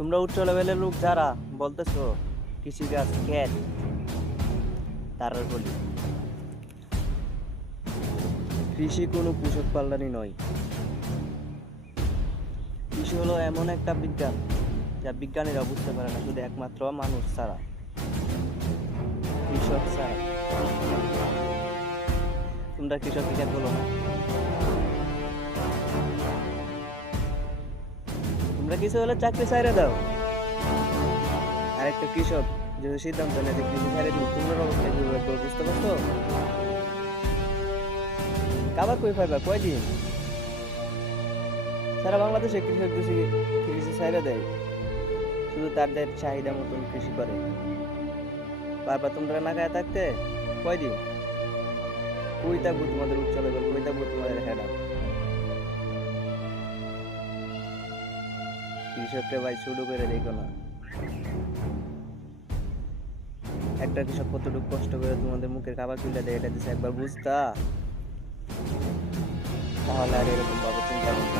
তোমরা উচ্চ লেভেলের লোক যারা বলতেছো কৃষিকাজ খ্যাত, তারা বলি কৃষি কোনো কৃষক পাল্লানি নয়। কৃষি হলো এমন একটা বিজ্ঞান যা বিজ্ঞানীরা বুঝতে পারে না, শুধু একমাত্র মানুষ ছাড়া, কৃষক ছাড়া। তোমরা কৃষক খ্যাত বলো না, তোমরা কিছু হলে চাকরি ছাইড়ে দাও। আর একটা কৃষক যদি সিদ্ধান্ত নেয় যে কৃষি ছাইড়ে দিব, তোমরা অবস্থা কি হবে বুঝতে পারছো? খাবার কই পাইবা কয়দিন? সারা বাংলাদেশে কৃষক যদি কৃষি ছাইড়ে দেয়, শুধু তাদের চাহিদা মতন কৃষি করে, বারবার তোমরা না খায় থাকতে কয়দিন? কই থাকবো তোমাদের উচ্চ লেভেল, কই থাকবো তোমাদের হেডা? কৃষককে ভাই শুরু করে দেখো না, একটা কৃষক কতটুকু কষ্ট করে তোমাদের মুখের খাবার তুলে দেয়, এটা যদি একবার বুঝতা, তাহলে আর এরকম ভাবে চিন্তা করতে